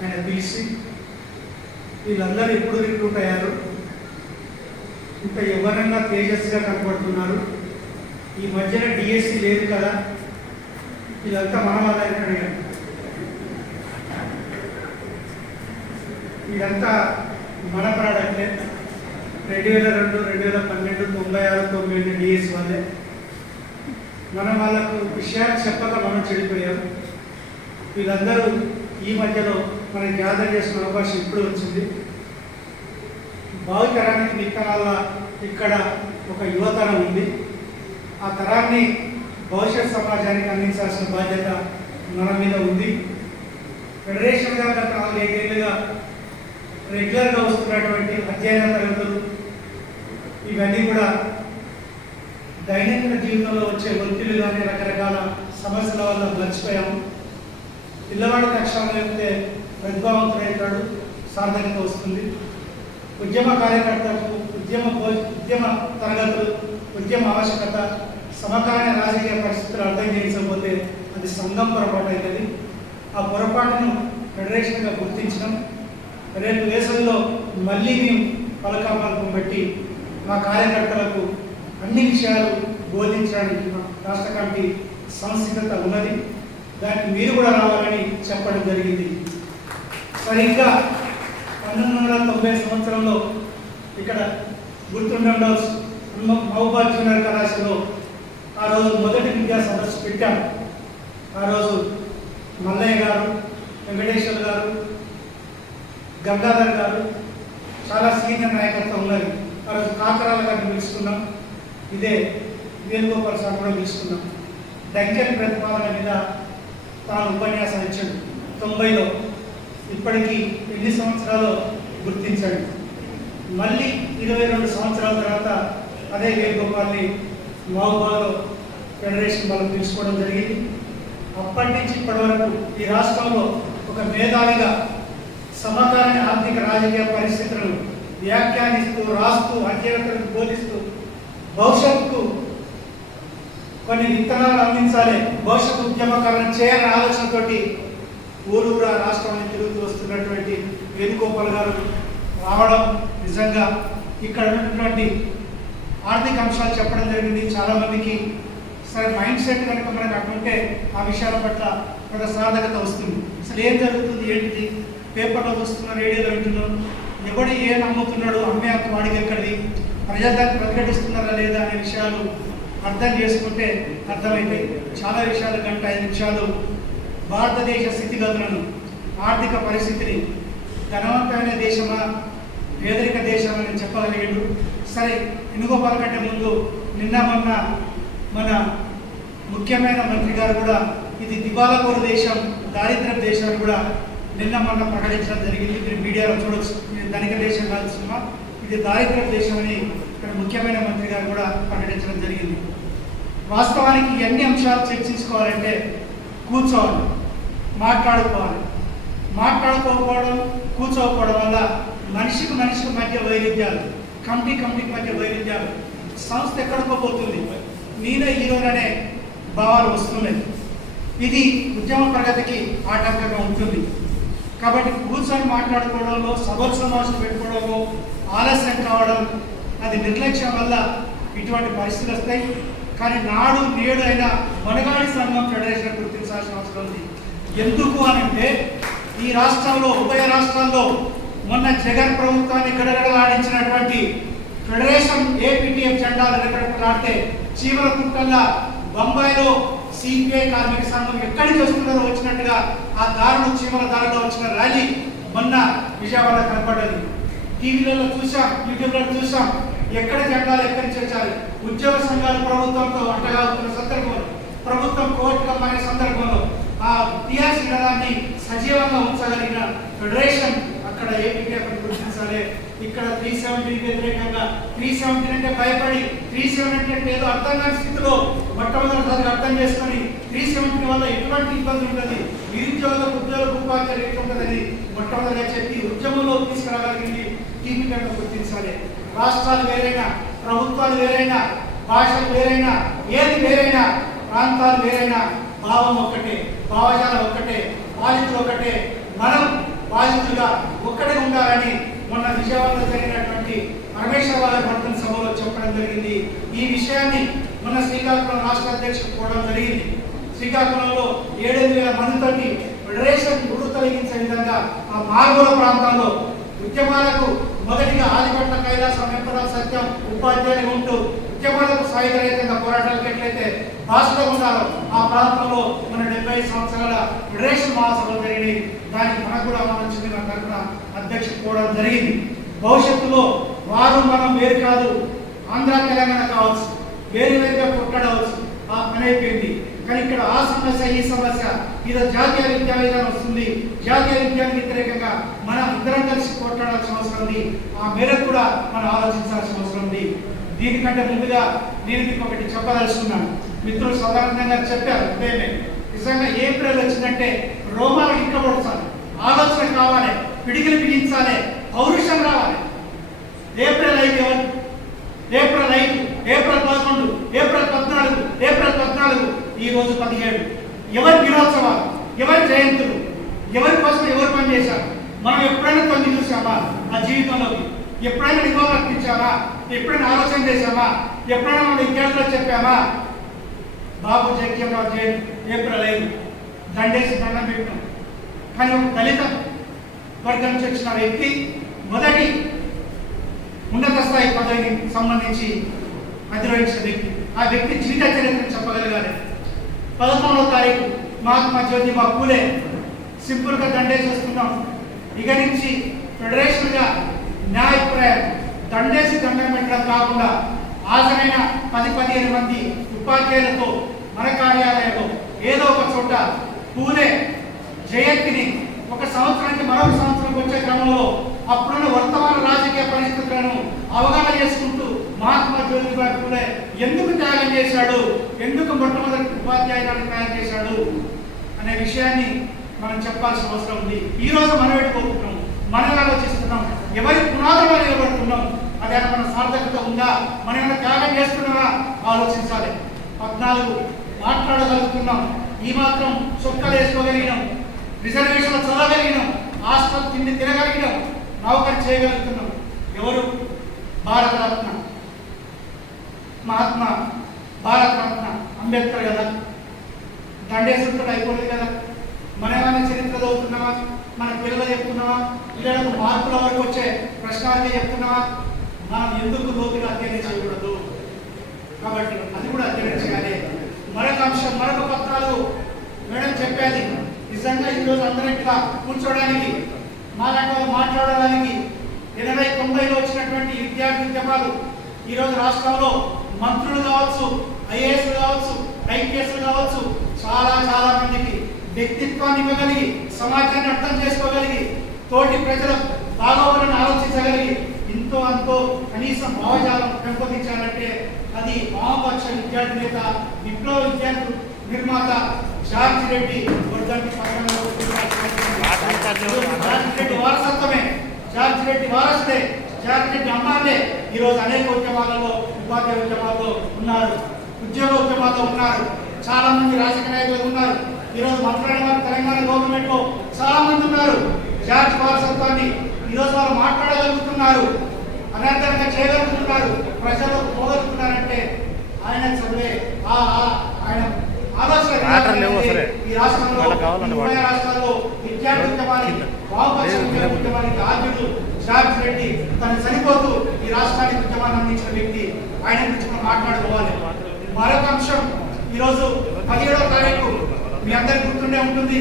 ఆయన పిలిచి వీళ్ళందరూ ఎప్పుడు రిక్రూట్ అయ్యారు, ఇంత యవ్వనంగా తేజస్గా కనపడుతున్నారు, ఈ మధ్యన డిఎస్సి లేదు కదా, ఇదంతా మన వాళ్ళని అడిగారు. ఇదంతా మన ప్రాడక్టే. 2002, 2012, 96, 98 డిఎస్సి వాళ్ళే. మనం వాళ్ళకు విషయాలు చెప్పక మనం చెడిపోయాం. వీళ్ళందరూ ఈ మధ్యలో మనం గ్యాదర్ చేసిన అవకాశం ఇప్పుడు వచ్చింది. భావితరానికి విత్తనాల ఇక్కడ ఒక యువతరం ఉంది. ఆ తరాన్ని భవిష్యత్ సమాజానికి అందించాల్సిన బాధ్యత మన మీద ఉంది. ఫెడరేషన్గా గత 4-5 ఏళ్ళుగా రెగ్యులర్గా వస్తున్నటువంటి అధ్యయన తరగతులు ఇవన్నీ కూడా దైనందిన జీవితంలో వచ్చే ఒత్తిడి కానీ రకరకాల సమస్యల వల్ల మర్చిపోయాము. పిల్లవాడికి అక్షరాలు లేకపోతే ప్రతిభావంతుడైతాడు, సార్థకత వస్తుంది. ఉద్యమ కార్యకర్తలకు ఉద్యమ తరగతులు, ఉద్యమ ఆవశ్యకత, సమకాలీన రాజకీయ పరిస్థితులు అర్థం చేయించకపోతే అది సంఘం పొరపాటు అవుతుంది. ఆ పొరపాటును ఫెడరేషన్గా గుర్తించడం, రేపు వేసవిలో మళ్ళీ మేము పలకాపాలకు బట్టి మా కార్యకర్తలకు అన్ని విషయాలు బోధించడానికి రాష్ట్ర కమిటీ సంసిద్ధత ఉన్నది. దానికి మీరు కూడా రావాలని చెప్పడం జరిగింది. సరిగ్గా 1990 సంవత్సరంలో ఇక్కడ గుర్తుండడం మహబూబాద్ జూనియర్ కళాశాలలో ఆ రోజు మొదటి విద్యా సదస్సు పెట్టాం. ఆ రోజు మల్లయ్య గారు, వెంకటేశ్వర్ గారు, గంగాధర్ గారు చాలా సీనియర్ నాయకత్వం ఉన్నది. ఆ రోజు కాకరాల గారిని పిలుచుకున్నాం. ఇదే వేణుగోపాల్ సార్ కూడా పిలుచుకున్నాం. డంకెన్ ప్రతిపాదన మీద తాను ఉపన్యాసం ఇచ్చాడు 90లో. ఇప్పటికీ ఎన్ని సంవత్సరాలు గుర్తించండి. మళ్ళీ 22 సంవత్సరాల తర్వాత అదే వేణుగోపాల్ని మహబూబాలో ఫెడరేషన్ వాళ్ళు పిలుచుకోవడం జరిగింది. అప్పటి నుంచి ఇప్పటి వరకు ఈ రాష్ట్రంలో ఒక మేధావిగా సమకాలీన ఆర్థిక రాజకీయ పరిస్థితులను వ్యాఖ్యానిస్తూ, రాస్తూ, అధ్యయనతలకు బోధిస్తూ భవిష్యత్తుకు కొన్ని విత్తనాలు అందించాలి, భవిష్యత్తు ఉద్యమకాలను చేయాలనే ఆలోచనతోటి ఊరూరా రాష్ట్రాన్ని తిరుగుతూ వస్తున్నటువంటి వేణుగోపాల్ గారు రావడం నిజంగా ఇక్కడ ఉన్నటువంటి ఆర్థిక అంశాలు చెప్పడం జరిగింది. చాలామందికి సరే మైండ్ సెట్ కనుక మనకు అట్లుంటే ఆ విషయాల పట్ల కొంత సార్థకత వస్తుంది. అసలు ఏం జరుగుతుంది, ఏంటిది, పేపర్లో చూస్తున్నాం, రేడియోలో వింటున్నాం, ఎవడు ఏం అమ్ముతున్నాడు, అమ్మే వాడికి ఎక్కడిది, ప్రజలు దాన్ని ప్రతిఘటిస్తున్నారా లేదా అనే విషయాలు అర్థం చేసుకుంటే అర్థమవుతాయి. చాలా విషయాలు 1 గంట 5 నిమిషాలు భారతదేశ స్థితిగతులను, ఆర్థిక పరిస్థితిని, ధనవంతమైన దేశమా పేదరిక దేశం అని చెప్పగలిగాడు. సరే, వేణుగోపాల్ కంటే ముందు నిన్న మొన్న మన ముఖ్యమైన మంత్రి గారు కూడా ఇది దివాలాకోరు దేశం, దారిద్ర్య దేశం అని కూడా నిన్న మొన్న ప్రకటించడం జరిగింది. మీరు మీడియాలో చూడవచ్చు. ధనిక దేశం కాదు సుమా, ఇది దారిద్ర్య దేశం అని ఇక్కడ ముఖ్యమైన మంత్రి గారు కూడా ప్రకటించడం జరిగింది. వాస్తవానికి ఎన్ని అంశాలు చర్చించుకోవాలంటే కూర్చోవాలి, మాట్లాడుకోవాలి. మాట్లాడుకోకపోవడం, కూర్చోకపోవడం వల్ల మనిషికి మధ్య వైరుధ్యాలు, కమిటీకి మధ్య వైరుధ్యాలు, సంస్థ ఎక్కడికో పోతుంది, నేనే హీరోననే భావాలు వస్తున్నాయి. ఇది ఉద్యమ ప్రగతికి ఆటంకంగా ఉంటుంది. కాబట్టి కూర్చొని మాట్లాడుకోవడంలో, సభలు సమావేశం పెట్టుకోవడంలో ఆలస్యం కావడం, అది నిర్లక్ష్యం వల్ల ఇటువంటి పరిస్థితులు వస్తాయి. కానీ నాడు నేడు అయినా మనగాడి సంఘం ఫెడరేషన్ గుర్తించాల్సిన అవసరం ఉంది. ఎందుకు అనంటే ఈ రాష్ట్రంలో, ఉభయ రాష్ట్రాల్లో మొన్న జగన్ ప్రభుత్వాన్ని గడగడలాడించినటువంటి ఫెడరేషన్ ఏపీటీఎఫ్ జెండాలు రెక్కడలాడితే చీమల కుట్టల్లా బొంబాయిలో సిపిఐ కార్మిక సంఘం ఎక్కడికి వస్తున్నారో వచ్చినట్టుగా ఆ దారులు చీమల దారిలో వచ్చిన ర్యాలీ మొన్న విజయవాడ కనపడ్డది. టీవీలలో చూసాం, యూట్యూబ్లో చూసాం. ఎక్కడ జెండాలు ఎక్కడి నుంచి వచ్చారు. ఉద్యోగ సంఘాలు ప్రభుత్వంతో అంటగాగుతున్న సందర్భంలో, ప్రభుత్వం కోర్టుగా మారే సందర్భంలో ఆ టీఆర్ఎస్ నినాదాన్ని సజీవంగా ఉంచగలిగిన ఫెడరేషన్ అక్కడ ఏపీటీఎఫ్ గుర్తించాలి. ఇక్కడ 370 వ్యతిరేకంగా, 370 అంటే భయపడి, 370 అంటే ఏదో అర్థం కాని స్థితిలో మొట్టమొదటిసారిగా అర్థం చేసుకొని 370 వల్ల ఎటువంటి ఇబ్బంది ఉంటుంది, నిరుద్యోగులకు ఉద్యోగ ఉపాధి రేట్ ఉంటుందని మొట్టమొదటిగా చెప్పి ఉద్యమంలో తీసుకురాగలిగింది టీపీటీగా గుర్తించాలి. రాష్ట్రాలు వేరైనా, ప్రభుత్వాలు వేరైనా, భాషలు వేరైనా, ఏది వేరైనా, ప్రాంతాలు వేరైనా, భావం ఒక్కటే, భావజాలం ఒక్కటే, పాలితులు ఒక్కటే. మనం బాధితులుగా ఒక్కడే ఉండాలని మొన్న విజయవాడలో జరిగినటువంటి పరమేశ్వరరావు వర్ధన్ సభలో చెప్పడం జరిగింది. ఈ విషయాన్ని మొన్న శ్రీకాకుళం రాష్ట్ర అధ్యక్షుడు కోవడం జరిగింది. శ్రీకాకుళంలో 7,000 మందితోటి ఫెడరేషన్ గుడు తొలగించే విధంగా ఆ మార్గోల ప్రాంతాల్లో ఉద్యమాలకు మొదటిగా ఆదిపట్ల కైలాసం వెంకటరావు సత్యం ఉపాధ్యాయులు ఉంటూ ఉద్యమాలకు సాయుధరహితంగా పోరాటాలకు ఎట్లయితే భాషలో ఉన్నారో ఆ ప్రాంతంలో మన 75 సంవత్సరాల ఫెడరేషన్ మహాసభలు జరిగినాయి. దానికి మనకు కూడా మనం చిన్న తరఫున అధ్యక్షుడు కోవడం జరిగింది. భవిష్యత్తులో వారు మనం వేరు కాదు, ఆంధ్ర తెలంగాణ కావచ్చు, వేరు వేరుగా కొట్టడవచ్చు, ఆ పని అయిపోయింది. కానీ ఇక్కడ ఆ సమస్య ఈ సమస్య ఇది జాతీయ విద్యా విధానం వస్తుంది. జాతీయ విద్యానికి వ్యతిరేకంగా మనం ఇద్దరం కలిసి కొట్టాడాల్సిన అవసరం ఉంది. ఆ మేరకు కూడా మనం ఆలోచించాల్సిన అవసరం ఉంది. దీనికంటే ముందుగా నేను మీకు ఒకటి చెప్పదలుచుకున్నాను. మిత్రులు సాధారణంగా చెప్పారు ఉదయమే, నిజంగా ఏప్రిల్ వచ్చిందంటే రోమాలు ఇంట్లోపడాలి, ఆలోచన కావాలి, పిడికిలు బిగించాలి, పౌరుషం రావాలి. April 5 April 5 April 11 April 14 April 14 ఈ రోజు 17. ఎవరి దినోత్సవాలు, ఎవరి జయంతులు, ఎవరి కోసం ఎవరు పనిచేశారు? మనం ఎప్పుడైనా తొంగి చూసామా? ఆ జీవితంలోకి ఎప్పుడైనా నివాళులు అర్పించామా? ఎప్పుడైనా ఆలోచన చేశామా? ఎప్పుడైనా మన విద్యార్థులకు చెప్పామా? బాబు జగ్జీవనరావు జయంతి ఏప్రిల్ 5 దండేసి దండం పెట్టాం. కానీ ఒక దళిత వర్గం నుంచి వచ్చిన వ్యక్తి మొదటి ఉన్నత స్థాయి పదవికి సంబంధించి అధిరోహించిన వ్యక్తి, ఆ వ్యక్తి జీవిత చరిత్రను చెప్పగలగాలి. 11వ తారీఖు మహాత్మా జ్యోతిబా పూలే సింపుల్గా దండేసి వస్తున్నాం. ఇక నుంచి ఫెడరేషన్గా న్యాయప్రాయం దండేసి దండం పెట్టడం కాకుండా హాజరైన 10-15 మంది ఉపాధ్యాయులతో మన కార్యాలయంలో ఏదో ఒక చోట పూలే జయంతిని ఒక సంవత్సరానికి మరొక సంవత్సరం వచ్చే క్రమంలో అప్పుడున్న వర్తమాన రాజకీయ పరిస్థితులను అవగాహన చేసుకుంటూ మహాత్మా జ్యోతిబా పూలే ఎందుకు త్యాగం చేశాడు, ఎందుకు మొట్టమొదటి ఉపాధ్యాయులను తయారు చేశాడు అనే విషయాన్ని మనం చెప్పాల్సిన అవసరం ఉంది. ఈ రోజు మనం ఎట్టుకోతున్నాం, మనం ఆలోచిస్తున్నాం, ఎవరి పునాదులో నిలబడుతున్నాం, అదే మన సార్థకత ఉందా, మనం ఏమైనా త్యాగం చేస్తున్నామా ఆలోచించాలి. 14 మాట్లాడగలుగుతున్నాం, ఈ మాత్రం చొక్కలు వేసుకోగలిగినాం, రిజర్వేషన్లు చదవగలిగినాం, హాస్టల్ తిండి తినగలిగినాం, నౌకరి చేయగలుగుతున్నాం. ఎవరు? భారతరత్న మహాత్మా భారతరత్న అంబేద్కర్ కదా. దండేశ్వరుడు అయిపోలేదు కదా. మనం ఏమైనా చరిత్ర చదువుతున్నావా? మన పిల్లలు చెప్తున్నావా? పిల్లలకు మార్కుల వరకు వచ్చే ప్రశ్నలకే చెప్తున్నావా? మనం ఎందుకు లోతుగా అధ్యయనం చేయకూడదు? కాబట్టి అది కూడా అధ్యయనం చేయాలి. మరొక అంశం, మరొక పత్రాలు మేడం చెప్పేది నిజంగా ఈరోజు అందరిగా కూర్చోడానికి, మాలాంటి మాట్లాడడానికి 80-90లో వచ్చినటువంటి విద్యార్థి ఉద్యమాలు ఈరోజు రాష్ట్రంలో మంత్రులు కావచ్చు, ఐఏఎస్లు కావచ్చు, ఐపీఎస్లు కావచ్చు, చాలా మందికి వ్యక్తిత్వాన్ని ఇవ్వగలిగి, సమాజాన్ని అర్థం చేసుకోగలిగి, తోటి ప్రజల బాగోగులను ఆలోచించగలిగి, ఇంతో అంతో కనీసం భావజాలం పెంపొందించాలంటే అది వామపక్ష విద్యార్థి నేత, విప్లవ విద్యార్థి నిర్మాత జార్జి రెడ్డి వర్ధంతి రెడ్డి వారసత్వమే, జార్జి రెడ్డి వారసుడే, జార్జి రెడ్డి అమ్మాలే ఈరోజు అనేక ఉద్యమాలలో, ఉపాధ్యాయ ఉద్యమాల్లో ఉన్నారు, ఉద్యోగ ఉద్యమాల్లో ఉన్నారు, చాలా మంది రాజకీయ నాయకులు ఉన్నారు. ఈరోజు మాట్లాడిన వారు తెలంగాణ గవర్నమెంట్ లో చాలా మంది ఉన్నారు. జార్జ్ వారసత్వాన్ని ఈరోజు వాళ్ళు మాట్లాడగలుగుతున్నారు, అనర్థంగా చేయగలుగుతున్నారు, ప్రజలు పోగలుగుతున్నారంటే ఆయన చదివే ఆయన ఆలోచన ఈ రాష్ట్రంలో రాష్ట్రాల్లో విద్యార్థి ఉద్యమానికి, వామపక్ష ఉద్యమానికి ఆద్యుడు జార్జ్ రెడ్డి. తను చనిపోతూ ఈ రాష్ట్రానికి ఉద్యమాన్ని అందించిన వ్యక్తి, ఆయన గురించి మనం మాట్లాడుకోవాలి. మరొక అంశం, ఈరోజు 17వ తారీఖు మీ అందరికి గుర్తుండే ఉంటుంది.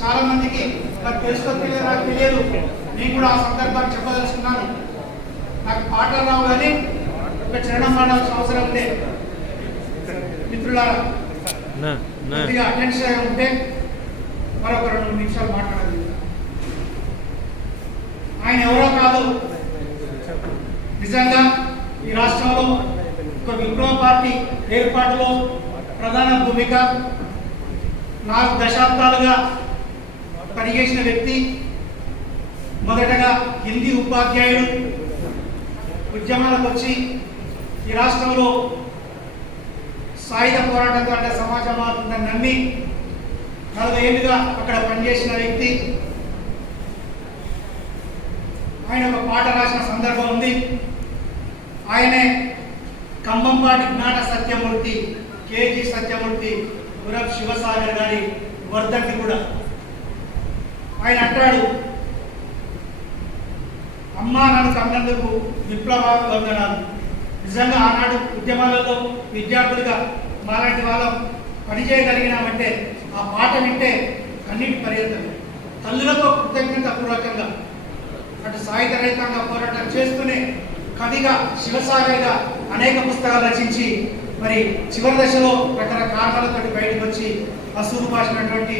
చాలా మందికి నాకు తెలుసుకో తెలియదు, నాకు తెలియదు. నేను కూడా ఆ సందర్భాన్ని చెప్పదలుచుకున్నాను. నాకు పాటలు రావు కానీ ఒక చరణం పాడాల్సిన అవసరం ఉండే. మిత్రులారా, కొద్దిగా అటెన్షన్ ఉంటే మరొక 2 నిమిషాలు మాట్లాడాలి. ఆయన ఎవరో కాదు, నిజంగా ఈ రాష్ట్రంలో ఒక విప్లవ పార్టీ ఏర్పాటులో ప్రధాన భూమిక, 4 దశాబ్దాలుగా పనిచేసిన వ్యక్తి. మొదటగా హిందీ ఉపాధ్యాయుడు, ఉద్యమాలకు వచ్చి ఈ రాష్ట్రంలో సాయుధ పోరాటం ద్వారా సమాజం మారుతుందని నమ్మి 40 ఏళ్ళుగా అక్కడ పనిచేసిన వ్యక్తి. పాట రాసిన సందర్భం ఉంది. ఆయనే కంబంపాటి జ్ఞాన సత్యమూర్తి, కేజీ సత్యమూర్తి గురబ్ శివసాగర్ గారి వర్ధంతి కూడా. ఆయన అంటాడు, అమ్మా నన్ను కన్నందుకు విప్లవ వందనాలు. నిజంగా ఆనాడు ఉద్యమాలలో విద్యార్థులుగా మాలాంటి వాళ్ళం పనిచేయగలిగినామంటే ఆ పాట వింటే కన్నీటి పర్యంతం. తల్లులతో కృతజ్ఞత పూర్వకంగా అటు సాహిత్య రహితంగా పోరాటం చేస్తూనే కవిగా శివసాగర్గా అనేక పుస్తకాలు రచించి మరి చివరి దశలో రకరకాల కారణాలతో బయటకు వచ్చి అసూరు భాషినటువంటి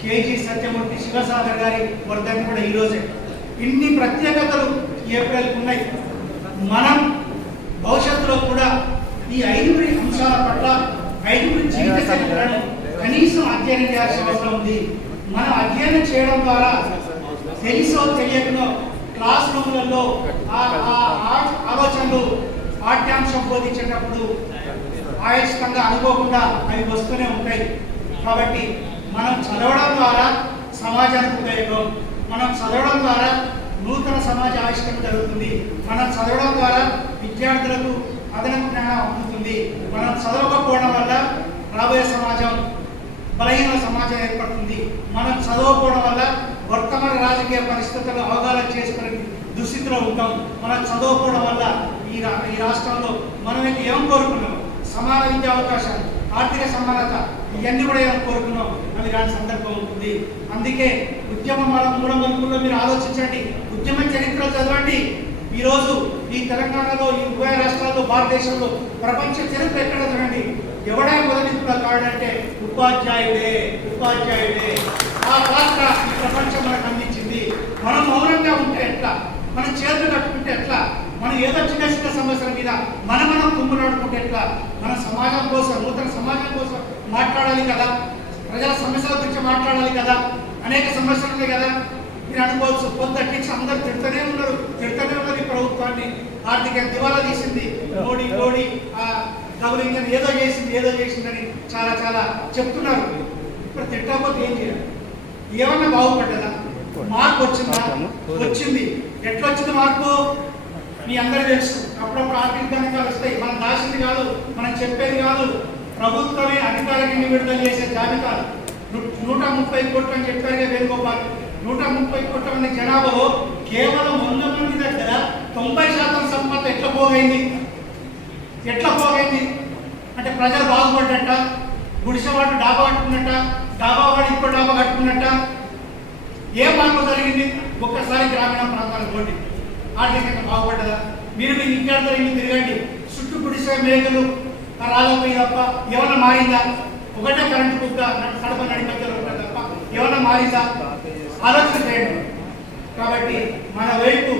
కేజీ సత్యమూర్తి శివసాగర్ గారి వర్ధంతి కూడా ఈరోజే. ఇన్ని ప్రత్యేకతలు ఏప్రిల్కి ఉన్నాయి. మనం భవిష్యత్తులో కూడా ఈ 5 అంశాల పట్ల 5 జీవిత చరిత్రను కనీసం అధ్యయనం చేయాల్సిన అవసరం ఉంది. మనం అధ్యయనం చేయడం ద్వారా తెలుసో తెలియకనో క్లాస్ రూమ్లలో ఆలోచనలు పాఠ్యాంశం బోధించేటప్పుడు ఆయుష్కంగా అనుకోకుండా అవి వస్తూనే ఉంటాయి. కాబట్టి మనం చదవడం ద్వారా సమాజానికి ఉపయోగం, మనం చదవడం ద్వారా నూతన సమాజ ఆవిష్కరణ జరుగుతుంది, మనం చదవడం ద్వారా విద్యార్థులకు అదనపు జ్ఞానం అందుతుంది. మనం చదవకపోవడం వల్ల రాబోయే సమాజం బలహీన సమాజం ఏర్పడుతుంది. మనం చదవకపోవడం వల్ల వర్తమాన రాజకీయ పరిస్థితులను అవగాహన చేసుకునే దుస్థితిలో ఉంటాం. మనం చదవకపోవడం వల్ల ఈ రాష్ట్రంలో మనం ఏం కోరుకున్నాం, సమాన విద్యా అవకాశాలు, ఆర్థిక సమానత, ఇవన్నీ కూడా ఏం కోరుకున్నాం అవి రాని సందర్భం ఉంటుంది. అందుకే ఉద్యమ మూలంలో మీరు ఆలోచించండి, ఉద్యమ చరిత్ర చదవండి. ఈరోజు ఈ తెలంగాణలో, ఈ ఉభయ రాష్ట్రాల్లో, భారతదేశంలో ప్రపంచ చరిత్ర ఎక్కడ చూడండి, ఎవడే మొదటి కాడంటే ఉపాధ్యాయుడే. ఆ పాత్ర ఈ ప్రపంచం మనకు అందించింది. మనం మౌనంగా ఉంటే ఎట్లా, మనం చేతులు కట్టుకుంటే ఎట్లా, మనం ఏదో చిన్న చిన్న సమస్యల మీద మనం కుమ్ములాడుకుంటే ఎట్లా, మన సమాజం కోసం, నూతన సమాజం కోసం మాట్లాడాలి కదా, ప్రజల సమస్యల గురించి మాట్లాడాలి కదా, అనేక సమస్యలు ఉన్నాయి కదా. మీరు అనుకోవచ్చు, కొంత టీచర్స్ అందరూ తిడుతూనే ఉన్నారు ఈ ప్రభుత్వాన్ని, ఆర్థిక దివాలా తీసింది, మోడీ డబుల్ ఇంజన్ ఏదో చేసిందని చాలా చెప్తున్నారు. ఇప్పుడు తిట్టకపోతే ఏం చేయాలి? ఏమన్నా బాగుపడ్డదా? మార్పు వచ్చింది. ఎట్లా వచ్చింది మార్పు? మీ అందరూ తెలుసు. అప్పుడప్పుడు ఆర్థిక గణితాలు వస్తాయి. మనం రాసింది కాదు, మనం చెప్పేది కాదు. ప్రభుత్వమే అధికారికంగా విడుదల చేసే జాబితాలు 130 కోట్లు అని చెప్పారు వేణుగోపాల్. 130 కోట్ల మంది జనాభాలో కేవలం 100 మంది దగ్గర 90% సంపద ఎట్లా పోగైంది అంటే ప్రజలు బాగుపడ్డట, గుడిసెవాడు డాబా కట్టుకున్నట్ట, డాబావాడు ఇంకో డాబా కట్టుకున్నట్ట. ఏ మార్పు జరిగింది? ఒక్కసారి గ్రామీణ ప్రాంతాలకు పోండి, ఆర్థికంగా బాగుపడ్డదా? మీరు మీ విద్యార్థులు ఇల్లు తిరగండి, చుట్టూ గుడిసె మేకలు రాళ్ళపోయి తప్ప ఏమన్నా మారిందా? ఒకటే కరెంటు కుక్క కడప నడి మధ్యలో ఉంటుంది తప్ప ఏమన్నా మారిందా? ఆలోచన చేయండి. కాబట్టి మన వైపు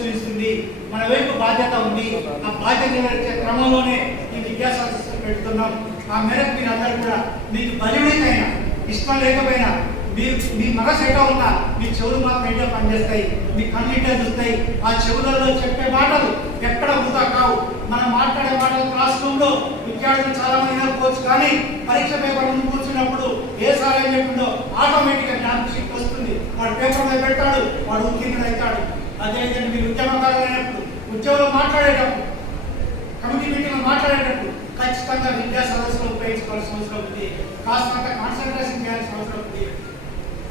చూపిస్తుంది, మన వైపు బాధ్యత ఉంది. ఆ బాధ్యత నెరవేర్చే క్రమంలోనే ఈ విద్యా సంస్థలు పెడుతున్నాం. ఆ మేరకు మీరు అందరూ కూడా మీకు బలివైనా ఇష్టం లేకపోయినా మీ మనసు ఎటో ఉన్నా మీ చెవులు మాత్రం ఎటో పనిచేస్తాయి, మీ కన్నీటే చూస్తాయి. ఆ చెవులలో చెప్పే మాటలు ఎక్కడ వృధా కావు. మనం మాట్లాడే మాటలు క్లాస్ రూమ్లో విద్యార్థులు చాలా మంది వినకపోవచ్చు, కానీ పరీక్ష పేపర్ ముందు కూర్చున్నప్పుడు ఏ సార్ ఏం చెప్పిందో ఆటోమేటిక్గా జ్ఞాపకశక్తి వస్తుంది. వాడు పేపర్ మీద పెడతాడు, వాడు ఉత్తీర్ణుడు అవుతాడు. అదేవిధంగా మీరు ఉద్యమకారులు అయినప్పుడు, ఉద్యోగంలో మాట్లాడేటప్పుడు, కమిటీ మీటింగ్లో మాట్లాడేటప్పుడు ఖచ్చితంగా విద్యా సదస్సులు ఉపయోగించుకోవాల్సిన అవసరం ఉంది. కాస్తంత కాన్సన్ట్రేషన్ చేయాల్సిన అవసరం ఉంది.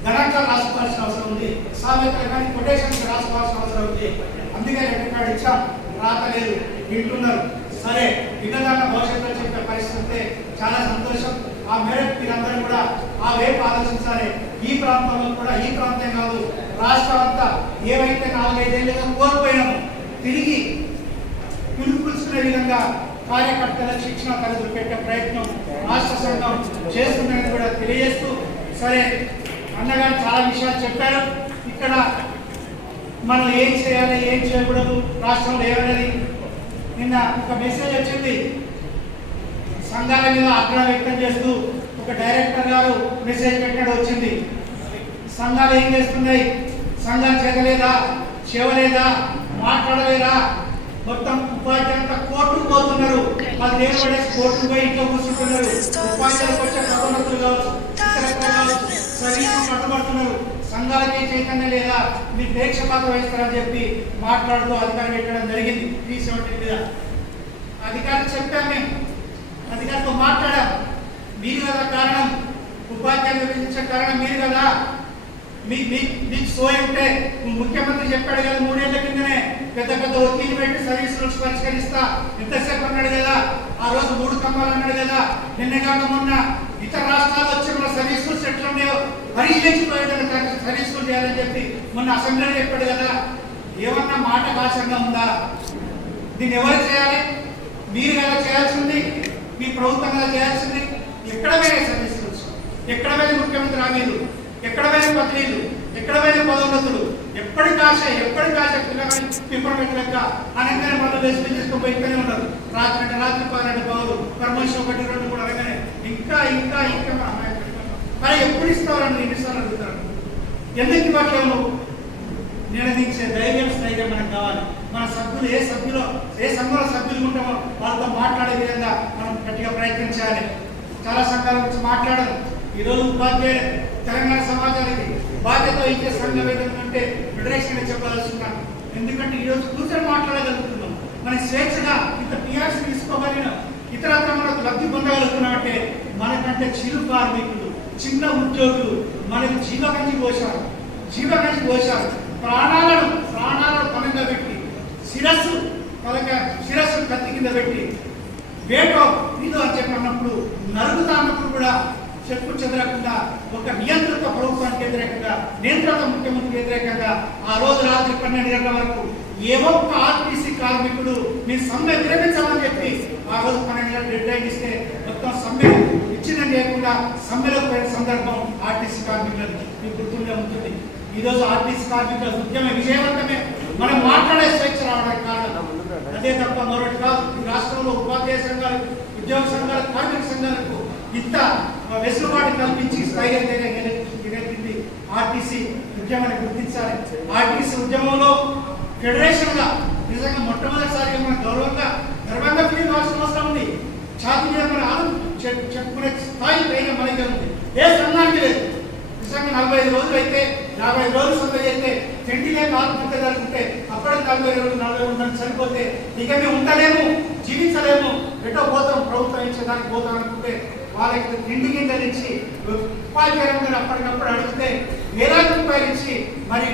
గణాంకాలు రాసుకోవాల్సిన అవసరం ఉంది. సామెతలు కానీ కొటేషన్స్ రాసుకోవాల్సిన అవసరం ఉంది. అందుకే రికార్డు ఇచ్చాం, రాతలేదు, వింటున్నారు. సరే, విన్నదాన్ని భవిష్యత్తులో చెప్పే పరిస్థితి చాలా సంతోషం. ఆ మేరకు మీరందరూ కూడా ఆ వైపు ఆలోచించాలి. ఈ ప్రాంతంలో కూడా, ఈ ప్రాంతం కాదు రాష్ట్రం అంతా ఏవైతే 4-5 ఏళ్ళుగా కోల్పోయినామో తిరిగి పిలుపుకునే విధంగా కార్యకర్తల శిక్షణ తరగతులు పెట్టే ప్రయత్నం రాష్ట్ర సంఘం చేస్తుందని కూడా తెలియజేస్తూ, సరే అన్నగారు చాలా విషయాలు చెప్పారు. ఇక్కడ మనం ఏం చేయాలి, ఏం చేయకూడదు రాష్ట్రంలో ఏమనేది నిన్న ఒక మెసేజ్ వచ్చింది. సంఘాల మీద ఆగ్రహం వ్యక్తం చేస్తూ ఒక డైరెక్టర్ గారు మెసేజ్ పెట్టడం వచ్చింది. సంఘాలు ఏం చేస్తున్నాయి, సంఘాలు చేయలేదా, చేయలేదా, మాట్లాడలేదా? మొత్తం ఉపాధ్యాయులంతా కోర్టుకు పోతున్నారు. 10 ఏళ్ళు పడేసి కోర్టుకు పోయి ఇంట్లో కూర్చుంటున్నారు. ఉపాధ్యాయులకు వచ్చే పదోన్నతులు కావచ్చు, ఇతర కావచ్చు, సర్వీసులు పట్టుబడుతున్నారు, సంఘాలకే చైతన్యం లేదా, మీరు ప్రేక్షపాతం వహిస్తారని చెప్పి మాట్లాడుతూ అధికారం పెట్టడం జరిగింది 370 మీద. అధికారులు చెప్పాము, మేము అధికారులతో మాట్లాడాం. మీరు కదా కారణం, ఉపాధ్యాయులు విధించే కారణం మీరు కదా. మీకు సోయి ఉంటే ముఖ్యమంత్రి చెప్పాడు కదా 3 ఏళ్ల కిందనే పెద్ద పెద్ద ఒత్తిడి పెట్టి సర్వీస్ రూల్స్ పరిష్కరిస్తా ఎంతసేపు అన్నాడు కదా. ఆ రోజు 3 కమ్మాలు అన్నాడు కదా. నిన్న కాక మొన్న ఇతర రాష్ట్రాలు వచ్చి మన సర్వీస్ రూల్స్ ఎట్లా ఉండేవో పరిశీలించిపోయేదాన్ని సర్వీస్ రూల్ చేయాలని చెప్పి మొన్న అసెంబ్లీలో చెప్పాడు కదా. ఏమన్నా మాట భాషంగా ఉందా? దీన్ని ఎవరు చేయాలి? మీరు కదా చేయాల్సింది, మీ ప్రభుత్వం కదా చేయాల్సింది. ఎక్కడ పోయిన సర్వీస్ రూల్స్, ఎక్కడ పోయిన ముఖ్యమంత్రి హామీలు, ఎక్కడ పోయిన బదిలీలు, ఎక్కడ పోయిన పదోన్నతులు, ఎప్పటి కాశ పిల్లగాని పిప్పటి లెక్క అనగానే వాళ్ళు వేసి తీసుకుపోయి ఇక్కడే ఉన్నారు. రాత్రి 12 పౌరు ప్రమోషన్ 1, 2 కూడా అనగానే ఇంకా మరి ఎప్పుడు ఇస్తారని ఎన్నిసార్లు అడుగుతారు. ఎందుకు ఇవ్వట్లేవు? నిలదీసే ధైర్యం స్థైర్యం మనకు కావాలి. మన సభ్యులు ఏ సంఘంలో సభ్యులు ఉంటామో వాళ్ళతో మాట్లాడే విధంగా మనం గట్టిగా ప్రయత్నించాలి. చాలా సంఘాల గురించి మాట్లాడరు. ఈరోజు ఉపాధ్యాయులు తెలంగాణ సమాజానికి బాధ్యత ఇచ్చే సంఘం ఏదంటే ఫెడరేషన్ చెప్పదలుచుకున్నాను. ఎందుకంటే ఈరోజు కూర్చొని మాట్లాడగలుగుతున్నాం, మన స్వేచ్ఛగా ఇంత టీఆర్సీ తీసుకోగలిగిన ఇతరత్ర మనకు లబ్ధి పొందగలుగుతున్నాం అంటే మనకంటే చిరు కార్మికులు, చిన్న ఉద్యోగులు మనకు జీవగంజి పోశారు. ప్రాణాలను పనంగా పెట్టి శిరస్సు కత్తి కింద పెట్టి వేటో ఇదో అని చెప్పినప్పుడు నరుగుతా అన్నప్పుడు కూడా చెక్కు చెదరకుండా ఒక నియంత్రిత ప్రభుత్వానికి వ్యతిరేకంగా, నియంత్రిత ముఖ్యమంత్రికి వ్యతిరేకంగా ఆ రోజు రాత్రి 12 గంటల వరకు ఏ ఒక్క ఆర్టీసీ కార్మికుడు మీరు సమ్మె విరమించాలని చెప్పి ఆ రోజు 12 గంటలు డెడ్ లైన్ ఇస్తే మొత్తం సమ్మె ఇచ్చిందని లేకుండా సమ్మెలో పోయిన సందర్భం ఆర్టీసీ కార్మికులకు మీకు గుర్తుండే ఉంటుంది. ఈ రోజు ఆర్టీసీ కార్మికుల ఉద్యమ విజయవంతమే మనం మాట్లాడే స్వేచ్ఛ రావడానికి కారణం. అదే తప్ప మరొకటి కాదు. ఈ రాష్ట్రంలో ఉపాధ్యాయ సంఘాలు, ఉద్యోగ సంఘాలు, కార్మిక సంఘాలకు ఇంత వెసులుబాటు కల్పించి స్థాయిగా ఎదురెత్తింది ఆర్టీసీ ఉద్యమాన్ని గుర్తించాలి. ఆర్టీసీ ఉద్యమంలో ఫెడరేషన్ గా నిజంగా మొట్టమొదటిసారిగా మన గర్వంగా ఫీల్ కావాల్సిన అవసరం ఉంది. ఛాతీ మీద మన చెప్పుకునే స్థాయి ధైర్యం మనకే ఉంది. ఏ సంఘానికి లేదు. నిజంగా 45 రోజులు అయితే 50 రోజులు సమ్మె చేస్తే తిండి లేక ఆత్మహత్య జరుగుతుంటే అప్పటికి 40 రోజులు సరిపోతే ఇక మేము ఉండలేము, జీవించలేము, ఎటో పోతాం, ప్రభుత్వం ఇచ్చేదానికి పోతాం అనుకుంటే వాళ్ళకి తిండి కింద నుంచి ఉపాధ్యాయులందరూ అప్పటికప్పుడు అడిగితే వేలాది రూపాయలు ఇచ్చి మరి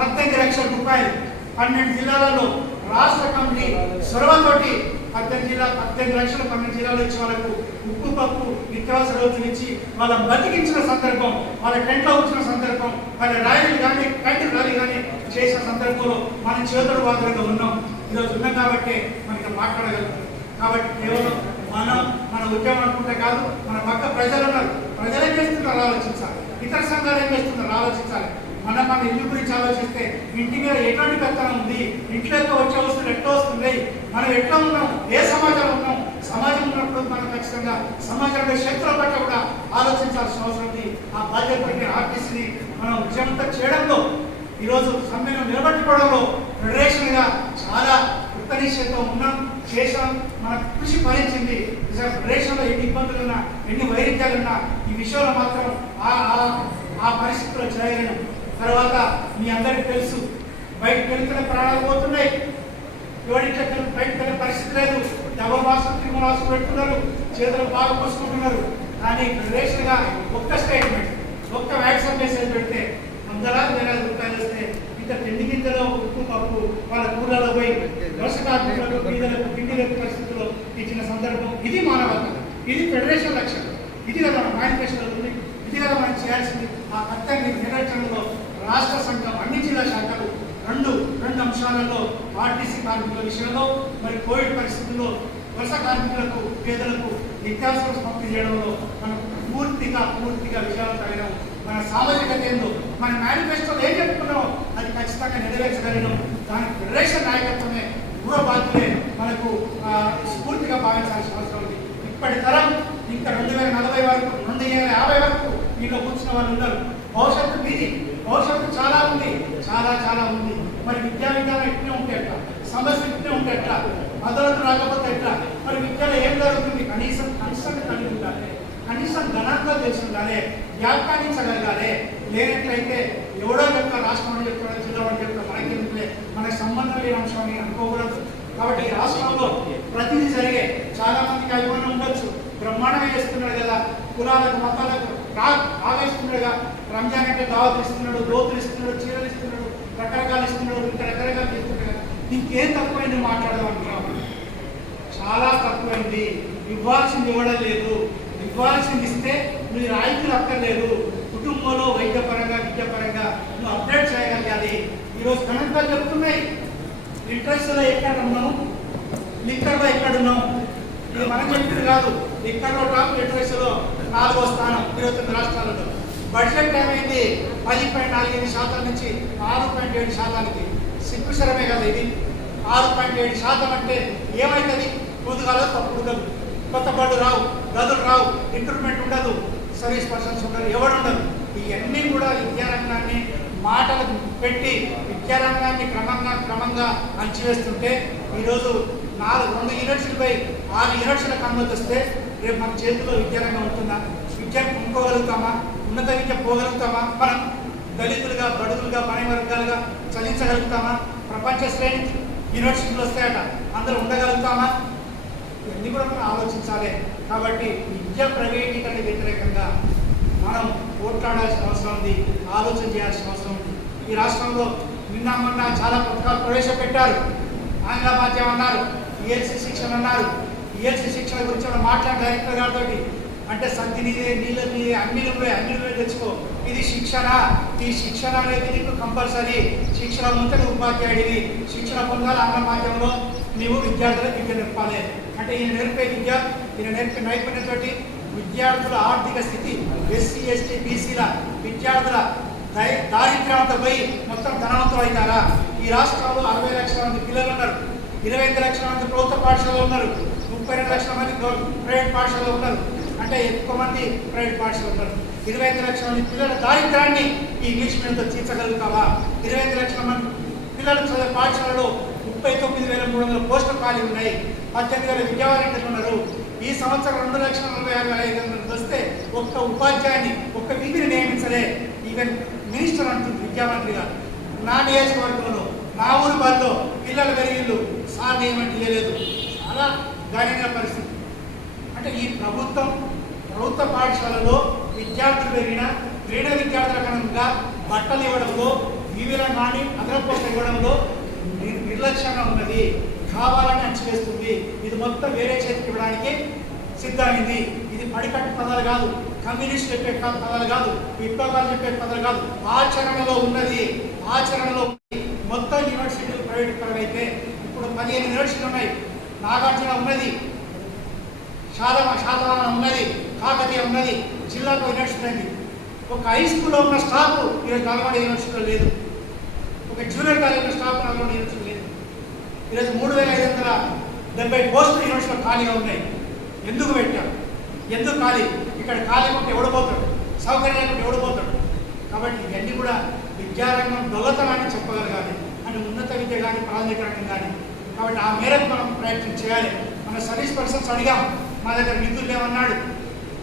18 లక్షల రూపాయలు 12 జిల్లాలలో రాష్ట్ర కమిటీ చొరవతోటి 18 లక్షలు 12 జిల్లాలో ఇచ్చి వాళ్ళకు ఉప్పు పప్పు నిత్యావసర రోజులు ఇచ్చి వాళ్ళ బతికించిన సందర్భం, వాళ్ళ టెంట్లో వచ్చిన సందర్భం, వాళ్ళ ర్యాలీలు కానీ కైటిల్ ర్యాలీ కానీ చేసిన సందర్భంలో మనం చేతుడు వాదులుగా ఉన్నాం. ఈరోజు ఉన్నాం కాబట్టి మనకి మాట్లాడగలుగుతాం. కాబట్టి కేవలం మన ఉద్యమం అనుకుంటే కాదు, మన పక్క ప్రజలు ఉన్నారు, ప్రజలు ఏం చేస్తున్నారు ఆలోచించాలి, ఇతర సంఘాలు ఏం చేస్తున్నారు ఆలోచించాలి. మన ఇల్లు గురించి ఆలోచిస్తే ఇంటి మీద ఎటువంటి పెత్తనం ఉంది, ఇంట్లో వచ్చే వస్తువులు ఎట్లా వస్తున్నాయి, మనం ఎట్లా ఉన్నాం, ఏ సమాజంలో ఉన్నాం, సమాజం ఉన్నప్పుడు మనం ఖచ్చితంగా సమాజంలో శక్తుల పట్ల కూడా ఆలోచించాల్సిన అవసరం ఉంది. ఆ బాధ్యత ఆర్టీసీని మనం విజయవంతం చేయడంలో, ఈరోజు సమ్మెను నిలబెట్టుకోవడంలో ఫెడరేషన్ గా చాలా కృతనిశ్చయంతో ఉన్నాం, చేసాం. మన కృషి ఫలించింది. ఫెడరేషన్ లో ఎన్ని ఇబ్బందులున్నా, ఎన్ని వైరుధ్యాలున్నా ఈ విషయంలో మాత్రం ఆ పరిస్థితుల్లో చేయలేము. తర్వాత మీ అందరికీ తెలుసు, బయటకు వెళ్తున్న ప్రాణాలు పోతున్నాయి. ఎవరింట్లో బయటకు వెళ్ళే పరిస్థితి లేదు. డబల్ మాస్క్, త్రిబుల్ మాస్క్ పెడుతున్నారు, చేతులు బాగా పోసుకుంటున్నారు. కానీ ఫెడరేషన్ గా ఒక్క స్టేట్మెంట్, ఒక్క వ్యాక్సిన్ మెసేజ్ పెడితే 100,000 రూపాయలు వస్తే ఇంకా తిండి గింజలో ఉప్పు పప్పు వాళ్ళ కూరలో పోయి వలస కార్మికులకు, పేదలకు తిండి లేని పరిస్థితుల్లో ఇచ్చిన సందర్భం. ఇది మానవత్వం, ఇది ఫెడరేషన్ లక్ష్యం, ఇది కదా మన మేనిఫెస్టోలో ఉంది, ఇది కదా మనం చేయాల్సింది. ఆ కర్తవ్య నెరవేర్చడంలో రాష్ట్ర సంఘం అన్ని జిల్లా శాఖలు రెండు అంశాలలో ఆర్టీసీ కార్మికుల విషయంలో, మరి కోవిడ్ పరిస్థితుల్లో వలస కార్మికులకు, పేదలకు నిత్యావసర పంపిణీ చేయడంలో మనం పూర్తిగా విజయవంతమైన మన సామాజికత ఏందో, మన మేనిఫెస్టోలో ఏం చెప్పుకున్నామో అది ఖచ్చితంగా నెరవేర్చగలిగినాం. దానికి ఫెడరేషన్ నాయకత్వమే పూర్వ బాధ్యులే మనకు స్ఫూర్తిగా భావించాల్సిన అవసరం ఉంది. ఇప్పటి తరం ఇంకా 2040 వరకు, 2050 వరకు మీలో కూర్చున్న వాళ్ళు ఉన్నారు. భవిష్యత్తు చాలా ఉంది, చాలా ఉంది. మరి విధానం ఎట్నే ఉంటే ఎట్లా, సమస్య ఎట్నే ఉంటే ఎట్లా, మద్దతు రాకపోతే ఎట్లా, మరి విద్యలో ఏం జరుగుతుంది? కనీసం కలిగి ఉండాలి, కనీసం గణాంకాలు తెలిసి ఉండాలి. వ్యాఖ్యానించగలగాలి. లేనట్లయితే ఎవడో యొక్క రాష్ట్రం అని చెప్తాడో జిల్లా అని చెప్తాడో మనకి మనకు సంబంధం లేని అంశాన్ని అనుకోకూడదు. కాబట్టి ఈ రాష్ట్రంలో ప్రతిదీ జరిగే చాలా మందికి అభిమానం ఉండొచ్చు, బ్రహ్మాండంగా చేస్తున్నాడు కదా, కులాలకు మతాలకు ఆవేస్తున్నాడుగా, రంజాన్ అంటే దావతులు ఇస్తున్నాడు, దోతులు ఇస్తున్నాడు, చీరలు ఇస్తున్నాడు, రకరకాలు ఇస్తున్నాడు, ఇంకా రకరకాలు ఇస్తున్నాడు కదా, ఇంకేం తక్కువైంది మాట్లాడదామంటున్నాము. చాలా తక్కువైంది. ఇవ్వాల్సింది ఇవ్వడం లేదు. ఇవ్వాల్సింది ఇస్తే నువ్వు రాయితీలు అక్కర్లేదు. కుటుంబంలో వైద్యపరంగా విద్యాపరంగా నువ్వు అప్డేట్ చేయగలిగాలి. ఈరోజు గణాంకాలు చెప్తున్నాయి. లిటరసీలో ఎక్కడ ఉన్నాం, లిక్కర్లో ఎక్కడున్నాం. ఇది మనం చెప్పింది కాదు. లిక్కర్లో టాప్, లిటరసీలో 4వ స్థానం 29 రాష్ట్రాలలో. బడ్జెట్ ఏమైంది 10.48% నుంచి 6.7%. సిగ్గుసరమే కదా ఇది. 6.7% అంటే ఏమవుతుంది? పొద్దుగాలో తప్పుడు కొత్త బళ్ళు రావు, గదులు రావు, ఇంప్రూవ్మెంట్ ఉండదు, సర్వీస్ పర్సన్స్ ఉండరు, ఎవరు ఉండరు. ఇవన్నీ కూడా విద్యారంగాన్ని మాటలు పెట్టి విద్యారంగాన్ని క్రమంగా అణచివేస్తుంటే ఈరోజు 2 యూనివర్సిటీలపై 6 యూనివర్సిటీలకు అనుమతి వస్తే రేపు మన చేతిలో విద్యారంగం ఉంటుందా? విద్య కొనుక్కోగలుగుతామా? ఉన్నత విద్య పోగలుగుతామా? మనం దళితులుగా, బడుగులుగా, పని వర్గాలుగా చదివించగలుగుతామా? ప్రపంచ శ్రేణి యూనివర్సిటీలు వస్తాయట, అందరూ ఉండగలుగుతామా? ఇవన్నీ కూడా మనం ఆలోచించాలి. కాబట్టి విద్య ప్రైవేటీకరణ వ్యతిరేకంగా మనం పోట్లాడాల్సిన అవసరం ఉంది, ఆలోచన చేయాల్సిన అవసరం ఉంది. ఈ రాష్ట్రంలో నిన్న మొన్న చాలా పథకాలు ప్రవేశపెట్టారు. ఆంగ్ల మాధ్యమం అన్నారు, ఈఎల్సీ శిక్షణ అన్నారు. ఈఎల్సీ శిక్షణ గురించి మనం మాట్లాడే డైరెక్టర్ గారితో అంటే సంతి నీదే, నీళ్ళ నీదే, అన్ని నువ్వే తెచ్చుకో. ఇది శిక్షణ. ఈ శిక్షణ అనేది నీకు కంపల్సరీ. శిక్షణ ముందు ఉపాధ్యాయుడివి, శిక్షణ పొందాలి. ఆంగ్ల మాధ్యమంలో నీవు విద్యార్థులకు విద్య నేర్పాలి. అంటే ఈయన నేర్పే విద్య, ఈయన నేర్పే నైపుణ్యంతో విద్యార్థుల ఆర్థిక స్థితి, ఎస్సీ ఎస్టీ బీసీల విద్యార్థుల దారిద్ర్యంతో పోయి మొత్తం ధనవంతులు అవుతారా? ఈ రాష్ట్రంలో 60 లక్షల మంది పిల్లలు ఉన్నారు, 25 లక్షల మంది ప్రభుత్వ పాఠశాలలో ఉన్నారు, 32 లక్షల మంది ప్రైవేట్ పాఠశాలలో ఉన్నారు. అంటే ఎక్కువ మంది ప్రైవేట్ పాఠశాలలో ఉన్నారు. 25 లక్షల మంది పిల్లల దారిద్ర్యాన్ని ఈ ఇంగ్లీష్ మీడియంతో తీర్చగలుగుతావా? 25 లక్షల మంది పిల్లలు చదివే పాఠశాలలో 39,300 పోస్టులు ఖాళీ ఉన్నాయి. 18,000 విద్యావాలంటీర్లు ఉన్నారు. ఈ సంవత్సరం 2,46,500 వస్తే ఒక్క ఉపాధ్యాయుని, ఒక్క విధిని నియమించలే. ఈవెన్ మినిస్టర్ అంటుంది విద్యామంత్రిగా, నా నియోజకవర్గంలో, నా ఊరి బడిలో పిల్లల పెరిగిళ్ళు సార్ నియమనం చేయలేదు. చాలా దయనీయ పరిస్థితి. అంటే ఈ ప్రభుత్వ పాఠశాలలో విద్యార్థులు పెరిగిన క్రీడా విద్యార్థుల కనుక బట్టలు ఇవ్వడంలో, వివిధ కానీ అదనపు ఇవ్వడంలో నిర్లక్ష్యంగా ఉన్నది. కావాలని అణచివేస్తుంది. ఇది మొత్తం వేరే చేతికి ఇవ్వడానికి సిద్ధమైంది. ఇది పడికట్టు పదాలు కాదు, కమ్యూనిస్ట్ చెప్పే పదాలు కాదు, విప్లవాలు చెప్పే పదాలు కాదు, ఆచరణలో ఉన్నది. మొత్తం యూనివర్సిటీలు ప్రైవేట్ పరం అయితే ఇప్పుడు 15 యూనివర్సిటీలు ఉన్నాయి. నాగార్జున ఉన్నది, శాతవాహన ఉన్నది, కాకతీయ ఉన్నది, జిల్లాకు యూనివర్సిటీ ఉంది. ఒక హై స్కూల్లో ఉన్న స్టాఫ్ ఈరోజు నల్గొండ యూనివర్సిటీలో లేదు. ఒక junior college staff Nalgonda university లేదు. ఈరోజు 3,570 పోస్టులు యూనివర్సిటీలో ఖాళీగా ఉన్నాయి. ఎందుకు పెట్టారు? ఎందుకు ఖాళీ? ఇక్కడ ఖాళీ ఉంటే ఎవడిపోతాడు? సౌకర్యం లేకుంటే ఎవడిపోతాడు? కాబట్టి ఇవన్నీ కూడా విద్యారంగం దొంగతనాన్ని చెప్పగలగాలి. అంటే ఉన్నత విద్య కానీ, ప్రాథమిక రంగం కానీ. కాబట్టి ఆ మేరకు మనం ప్రయత్నం చేయాలి. మన సర్వీస్ పర్సన్స్ అడిగాం, మా దగ్గర నిధులు లేవన్నాడు.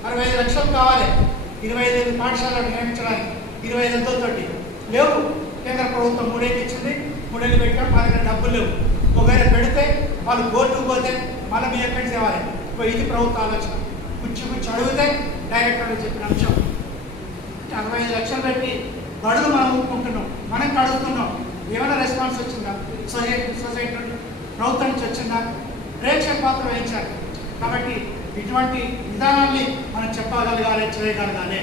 65 లక్షలు కావాలి 25 పాఠశాలను నియమించడానికి. 25 లేవు. కేంద్ర ప్రభుత్వం 3 ఏళ్ళు ఇచ్చింది, 3 ఏళ్ళు పెట్టాం. మా దగ్గర డబ్బులు లేవు. ఒకవేళ పెడితే వాళ్ళు కోర్టుకు పోతే మళ్ళీ మీ ఎక్కడి తేవాలి. ఇది ప్రభుత్వ ఆలోచన. కూర్చి అడిగితే డైరెక్టర్ చెప్పిన అంశం. 65 లక్షలు పెట్టి బడులు మనం ఊపుకుంటున్నాం, మనకు అడుగుతున్నాం. ఏమైనా రెస్పాన్స్ వచ్చిందా? సొసైటీ ప్రభుత్వం నుంచి వచ్చిందా? ప్రేక్షక పాత్ర వహించాలి. కాబట్టి ఇటువంటి విధానాన్ని మనం చెప్పగలగాలి, చేయగలగాలి.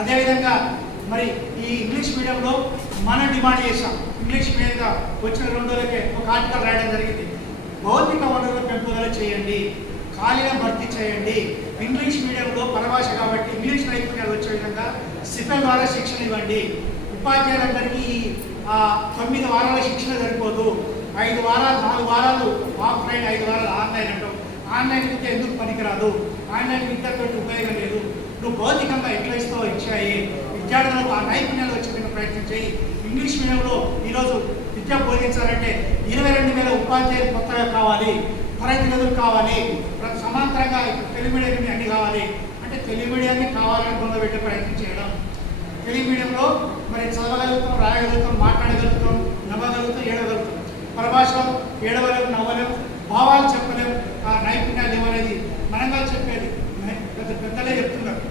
అదేవిధంగా మరి ఈ ఇంగ్లీష్ మీడియంలో మనం డిమాండ్ చేశాం. ఇంగ్లీష్ మీద వచ్చిన 2 రోజులకే ఒక ఆర్టికల్ రాయడం జరిగింది. భౌతిక వనరుల పెంపుదల చేయండి, ఖాళీగా భర్తీ చేయండి. ఇంగ్లీష్ మీడియంలో పరభాష కాబట్టి ఇంగ్లీష్ నైపుణ్యాలు వచ్చే విధంగా సిఫెల్ ద్వారా శిక్షణ ఇవ్వండి. ఉపాధ్యాయులందరికీ 9 వారాల శిక్షణ సరిపోదు. 5 వారాలు, 4 వారాలు ఆఫ్లైన్, 5 వారాలు ఆన్లైన్ అంటాం. ఆన్లైన్ విద్య ఎందుకు పనికిరాదు? ఆన్లైన్ విద్యతో ఉపయోగం లేదు. నువ్వు భౌతికంగా ఎట్లా ఇస్తావో ఇచ్చాయి. విద్యార్థులకు ఆ నైపుణ్యాలు వచ్చేందుకు ప్రయత్నం చేయి. ఇంగ్లీష్ మీడియంలో ఈరోజు విద్య బోధించాలంటే 22,000 ఉపాధ్యాయులు కొత్తగా కావాలి, తరగతి గదులు కావాలి, సమాంతరంగా తెలుగు మీడియం అన్ని కావాలి. అంటే తెలుగు మీడియాన్ని కావాలని పొందబెట్టే ప్రయత్నం చేయడం. తెలుగు మీడియంలో మరి చదవగలుగుతాం, రాయగలుగుతాం, మాట్లాడగలుగుతాం, నవ్వగలుగుతాం, ఏడవగలుగుతాం. పరభాషలో ఏడవలేము, నవ్వలేము, భావాలు చెప్పలేము, ఆ నైపుణ్యాలు ఏమనేది మనంగా చెప్పేది పెద్దలే చెప్తున్నారు.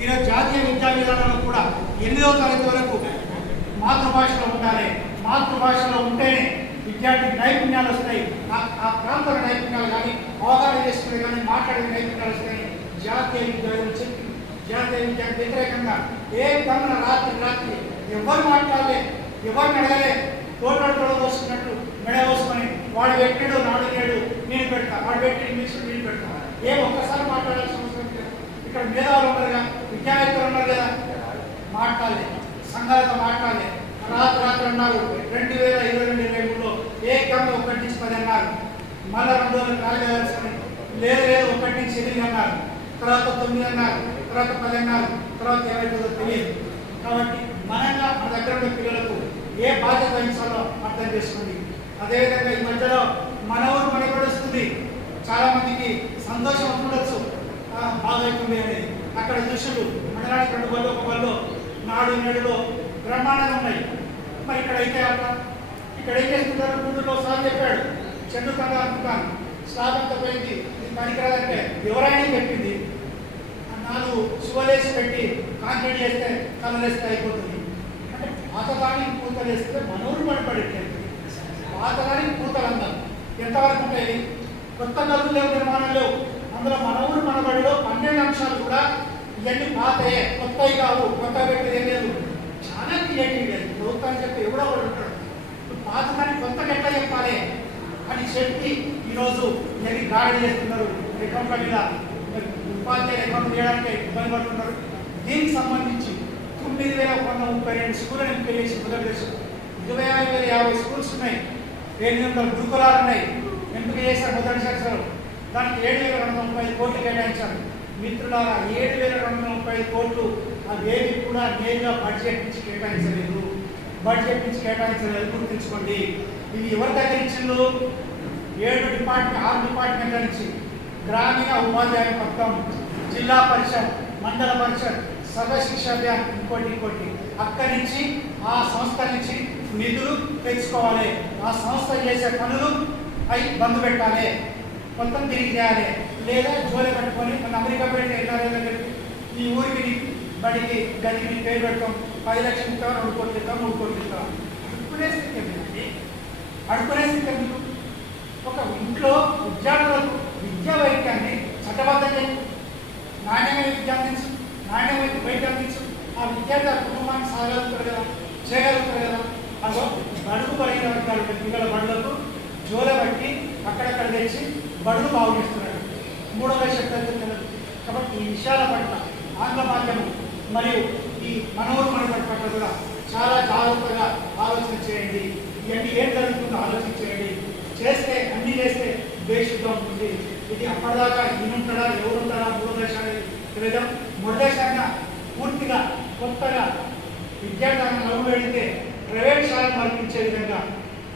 ఈరోజు జాతీయ విద్యా విధానంలో కూడా 8వ తరగతి వరకు మాతృభాషలో ఉండాలి. మాతృభాషలో ఉంటేనే విద్యార్థికి నైపుణ్యాలు వస్తాయి. ఆ ప్రాంతాల నైపుణ్యాలు కానీ, అవగాహన చేసుకునే కానీ, మాట్లాడే నైపుణ్యాలు వస్తాయని జాతీయ విద్యార్థులు చెప్పి జాతీయ విద్యకు వ్యతిరేకంగా ఏ విధంగా రాత్రి ఎవరు మాట్లాడలే, ఎవరిని అడగలే, తోటలో వస్తున్నట్టు మెడ వస్తుని వాడు పెట్టాడు, నాడు నేడు నేను పెడతా, వాడు పెట్టి ఇంగ్లీష్ నేను పెడతా. ఒక్కసారి మాట్లాడాల్సిన అవసరం లేదు. ఇక్కడ మేధావులు ఉన్నారు కదా, విద్యావేత్తలు ఉన్నారు కదా, మాట్లాడలే, సంఘాలతో మాట్లాడలే. రాత్రి అన్నారు 2022-23లో ఏకంగా 1 నుంచి 10 అన్నారు. మళ్ళీ 2 రోజులు కాలేజీ లేదు 1 నుంచి 8 అన్నారు, తర్వాత 9 అన్నారు, తర్వాత 10 అన్నారు, తర్వాత ఏమైతుందో తెలియదు. కాబట్టి మనంగా మన దగ్గర ఉన్న పిల్లలకు ఏ బాధ్యత వహించాలో అర్థం చేసుకోండి. అదేవిధంగా ఈ మధ్యలో మన ఊరు మనబడి వస్తుంది. చాలా మందికి సంతోషం ఉండొచ్చు, బాగా అవుతుంది అనేది. అక్కడ దృశ్యులు మండలానికి 2 బళ్ళు, 1 బళ్ళు నాడు నేడులో బ్రహ్మాండంగా ఉన్నాయి. మరి ఇక్కడైతే అట్లా ఇక్కడ ఏం చేస్తున్నారు? ముందులో సార్ చెప్పాడు, చంద్రుకంగా అనుకుంటాను స్లాబ్ అంతా పోయింది, ఇది పనికిరాదంటే ఎవరైనా చెప్పింది. 4 శుభలేసి పెట్టి కాంక్రీట్ చేస్తే కలలేస్తే అయిపోతుంది. అంటే పాతదానికి పూతలు వేస్తే మనూరు పడిపడేది. పాతదానికి పూతలు అందాం ఎంతవరకు ఉంటాయి? కొత్త గదులు లేవు, నిర్మాణం లేవు. అందులో మన ఊరు మనబడిలో 12 అంశాలు కూడా ఇవన్నీ పాతయే, కొత్తవి కావు. కొత్త పెట్టేది ఏం లేదు. చాలా క్రియేటివ్ లేదు. ప్రభుత్వాన్ని చెప్పి ఎవడో ఒకడు ఉంటాడు. పాతదాన్ని కొత్తగా ఎట్లా చెప్పాలి అని చెప్పి ఈరోజు ఇవన్నీ గాడి చేస్తున్నారు. అకౌంట్ల మీద ఉపాధ్యాయులు అకౌంట్ చేయడానికి ఇబ్బంది పడుతున్నారు. దీనికి సంబంధించి 9,132 స్కూళ్ళను ఎంపిక చేసి మొదలుపెట్టారు. 25,050 స్కూల్స్ ఉన్నాయి, 800 గురుకులాలు ఉన్నాయి. ఎంపిక చేశారు మొదటి సంవత్సరం. దానికి 7,235 కోట్లు కేటాయించారు. మిత్రులారా, 7,235 కోట్లు అవేవి కూడా నేరుగా బడ్జెట్ నుంచి కేటాయించలేదు. బడ్జెట్ నుంచి కేటాయించలేదు, గుర్తుంచుకోండి. ఇవి ఎవరి దగ్గర ఇచ్చిండు? 6 డిపార్ట్మెంట్ల నుంచి. గ్రామీణ ఉపాధ్యాయ పథకం, జిల్లా పరిషత్, మండల పరిషత్, సర్వశిక్ష అభియాన్, ఇంకోటి అక్కడి నుంచి ఆ సంస్థ నుంచి నిధులు తెచ్చుకోవాలి. ఆ సంస్థ చేసే పనులు అవి బంద్ పెట్టాలి, మొత్తం తిరిగి చేయాలి. లేదా జోలి కట్టుకొని మన అమెరికా పెట్టి వెళ్ళాలి. ఈ ఊరికి బడికి గదికి పేరు పెడతాం, 10 లక్షలు ఇస్తాం, 2 కోట్లు ఇస్తాం, 3 కోట్లు ఇస్తాం. అడుక్కునే స్థితి ఎందుకండి? అడుక్కునే స్థితి ఎందుకు? ఒక ఇంట్లో విద్యార్థులకు విద్యా వైద్యాన్ని చట్టబద్ధంగా నాణ్యమైన విద్య అందించు, నాణ్యమైన వైద్యం అందించు. ఆ విద్యార్థి ఆ కుటుంబాన్ని సాగలుగుతారు కదా, చేయగలుగుతారు కదా. అదో బడుగు పడిన వర్గాలు పిల్లల బడులకు జోల బట్టి అక్కడక్కడ తెచ్చి బడుగు బాగు చేస్తున్నారు. 3వ శతాబ్దం. కాబట్టి ఈ విషయాల పట్ల ఆంగ్ల మాధ్యమం మరియు ఈ మనోరు మనబడి పట్ల కూడా చాలా జాగ్రత్తగా ఆలోచన చేయండి. ఇవన్నీ ఏం జరుగుతుందో ఆలోచన చేయండి. చేస్తే అన్నీ చేస్తే బేషుగా ఉంటుంది. ఇది అప్పటిదాకా ఈయనుంటాడా, ఎవరుంటారా, 3వ దేశాలు తెలియదు. మొదటి దేశాన్ని పూర్తిగా కొత్తగా విద్యార్థులను నవ్వు పెడితే ప్రైవేట్ శాలను మరిపించే విధంగా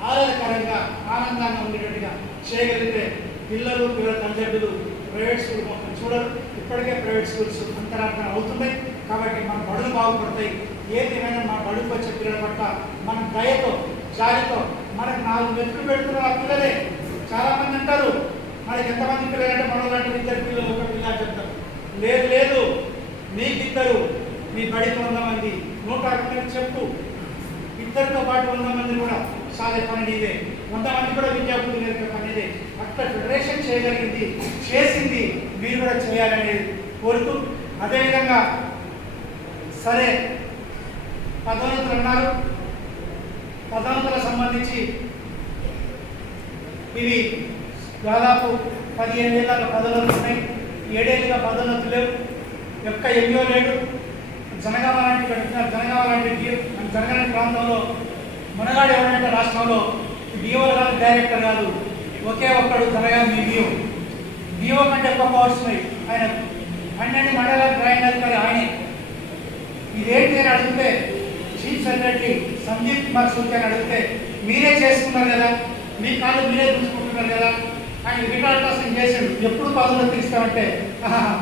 ఆహ్లాదకరంగా ఆనందంగా ఉండేటట్టుగా చేయగలిగితే పిల్లల తల్లిదండ్రులు ప్రైవేట్ స్కూల్ మొత్తం చూడరు. ఇప్పటికే ప్రైవేట్ స్కూల్స్ అంతరార్థం అవుతున్నాయి. కాబట్టి మన బడులు బాగుపడతాయి. ఏదేమైనా మన బడుకు వచ్చే పిల్లల పట్ల మన దయతో, జాలితో మనకు 4 మెతుకులు పెడుతున్నారు ఆ పిల్లలే. చాలామంది అంటారు మనకి ఎంతమంది పిల్లలు అంటే మనోళ్ళంటే 2 పిల్లలు, 1 పిల్ల చెప్తారు. లేదు, మీకు 2, మీ బడికి 100 మంది, 160 చెప్పు. 2తో పాటు 100 మంది కూడా సాగే పని ఇదే. 100 మంది కూడా విద్యార్థులు నేర్పే పని ఇదే. అట్లా ఫెడరేషన్ చేయగలిగింది, చేసింది, మీరు కూడా చేయాలనేది కోరుతూ, అదేవిధంగా సరే పదోన్నతులు అన్నారు. పదోన్నతులకు సంబంధించి ఇవి దాదాపు 15 ఏళ్ళ పదోన్నతులు ఉన్నాయి. 7 ఏళ్ళుగా పదోన్నతులు లేవు. ఒక్క ఎంఈఓ లేడు. జనగామ లాంటి జనగామ లాంటి జనగామ ప్రాంతంలో మునగాడు ఎవరంటే రాష్ట్రంలో డిఓ కాదు, డైరెక్టర్ కాదు, ఒకే ఒక్కడు జనగామ డిఓ కంటే ఎక్కువ పవర్స్ ఉన్నాయి ఆయన. 12 మండలాల డ్రాయింగ్ అధికారి ఆయనే. ఇదేంటి అని అడిగితే చీఫ్ సెక్రటరీ సందీప్ కుమార్ సూర్య అని అడిగితే మీరే చేసుకున్నారు కదా, మీ కాళ్ళు మీరే చూసుకుంటున్నారు కదా అని రికార్డ్ కోసం చేసాడు. ఎప్పుడు పదోన్నతులు ఇస్తామంటే